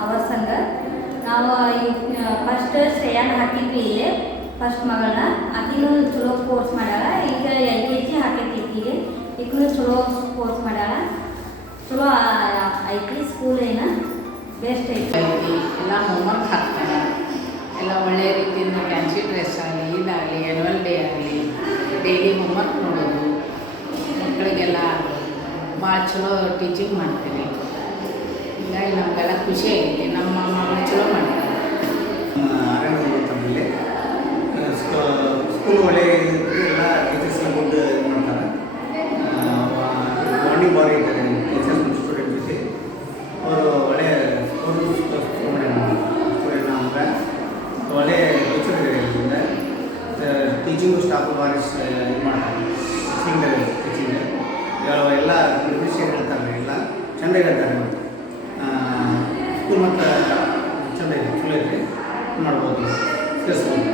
ಅವರ ಸಂಘ ನಾವು ಫಸ್ಟ್ ಶ್ರೇಯಾನ ಹಾಕಿದ್ವಿ ಇಲ್ಲಿ ಫಸ್ಟ್ ಮಗಳನ್ನ ಆಕಿನೂ ಚಲೋ ಕೋರ್ಸ್ ಮಾಡ್ಯಾಳ. ಈಗ LKG ಹಾಕೈತಿ ಈಗೂ ಚಲೋ ಕೋರ್ಸ್ ಮಾಡ್ಯಾಳ. ಚಲೋ ಐತಿ ಸ್ಕೂಲ್ ಏನು ಬೆಸ್ಟ್ ಐತಿ. ಎಲ್ಲ ಹೋಮ್ವರ್ಕ್ ಹಾಕ್ತಾನೆ, ಎಲ್ಲ ಒಳ್ಳೆಯ ರೀತಿಯಿಂದ ಫ್ಯಾನ್ಸಿ ಡ್ರೆಸ್ ಆಗಲಿ ಇದಾಗಲಿ ಆ್ಯನ್ಯುವಲ್ ಡೇ ಆಗಲಿ ಡೈಲಿ ಹೋಮ್ವರ್ಕ್ ನೋಡೋದು ಮಕ್ಕಳಿಗೆಲ್ಲ ಭಾಳ ಚಲೋ ಟೀಚಿಂಗ್ ಮಾಡ್ತೀವಿ. ಹೀಗಾಗಿ ನಮಗೆಲ್ಲ ಖುಷಿ ಆಗೈತಿ. ನಮ್ಮ ಮಗಳು ಚಲೋ ಮಾಡ್ತಾರೆ. ಆರ್ಯನಹಳ್ಳಿ ಸ್ಕೂಲ್ ಒಳ್ಳೆ ಎಲ್ಲ ಟೀಚರ್ಸ್ ಗುಡ್ ಇದು ಮಾಡ್ತಾರೆ. ಬಾಂಡಿಂಗ್ ಬಾರಿ ಇದ್ದಾರೆ ಟೀಚರ್ಸ್ ಮತ್ತು ಸ್ಟೂಡೆಂಟ್ ಜೊತೆ. ಅವರು ಒಳ್ಳೆ ಸ್ಟೂಡೆಂಟ್ ನಮ್ಗೆ ಒಳ್ಳೆ ಟೀಚರ್ ಇದರಿಂದ ಟೀಚಿಂಗು ಸ್ಟಾಫ್ ಭಾರಿ ಇದು ಮಾಡ್ತಾರೆ. ಟೀಚಿಂಗ್ ಎಲ್ಲ ವಿಷಯ ಹೇಳ್ತಾರೆ, ಎಲ್ಲ ಚೆಂದ ಹೇಳ್ತಾರೆ. ಸ್ಕೂಲ್ ಮತ್ತು ಚೆಂದ ಇದೆ, ಚಲೋ ಐತೆ ಮಾಡ್ಬೋದು ಸೇರಿಸ್ಬೋದು.